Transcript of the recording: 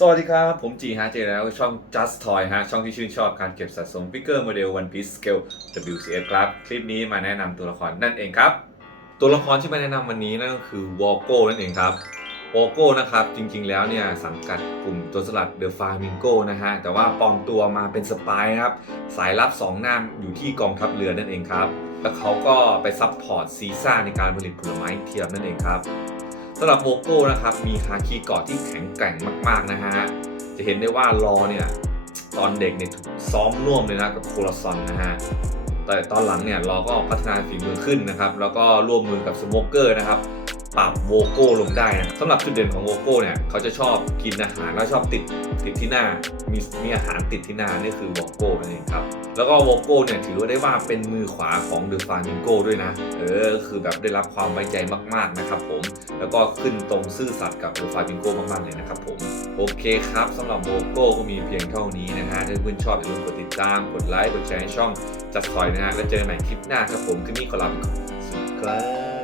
สวัสดีครับ ผมจีฮะเจแล้วช่อง Just Toy ฮะ ช่องที่ชื่นชอบการเก็บสะสมฟิกเกอร์โมเดล One Piece Scale WCF ครับ คลิปนี้มาแนะนำตัวละครนั่นเองครับ ตัวละครที่มาแนะนำวันนี้นั่นก็คือวอลโก้นั่นเองครับวอลโก้นะครับ จริงๆแล้วเนี่ยสังกัดกลุ่มโจรสลัดเดอะฟาร์มิงโกนะฮะ แต่ว่าปลอมตัวมาเป็นสปายครับ สายลับสองหน้าอยู่ที่กองทัพเรือนั่นเองครับ แล้วเขาก็ไปซัพพอร์ตซีซ่าในการผลิตผลไม้เทียมนั่นเองครับำหรับโวโก้นะครับมีคาคีกอดที่แข็งแกร่งมาก ๆ นะฮะ จะเห็นได้ว่ารอเนี่ยตอนเด็กเนี่ยถูกซ้อมน่วมเลยนะกับโคลซอนนะฮะ แต่ตอนหลังเนี่ยรอก็พัฒนาฝีมือขึ้นนะครับ แล้วก็ร่วมมือกับสโมเกอร์นะครับ ปรับโวโก้ลงได้นะสำหรับจุดเด่นของโวโก้เนี่ยเขาจะชอบกินอาหารแล้วชอบติดติดที่หน้า มีมีอาหารติดที่หน้านี่คือโวโก้นั่นเองครับแล้วก็โวโก้เนี่ยถือว่าได้ว่าเป็นมือขวาของเดอะฟามิงโก้ด้วยนะ เออ คือแบบได้รับความไว้ใจมากๆนะครับผม แล้วก็ขึ้นตรงซื่อสัตย์กับเดอะฟามิงโก้มากๆเลยนะครับผม โอเคครับสำหรับโวโก้ก็มีเพียงเท่านี้นะฮะถ้าเพื่อนๆชอบอย่าลืมกดติดตาม กดไลค์ กดแชร์ให้ช่องจัดคอยนะฮะ แล้วเจอกันใหม่คลิปหน้าครับผมคืนนี้ขอลาไปก่อนสวัสดีครับ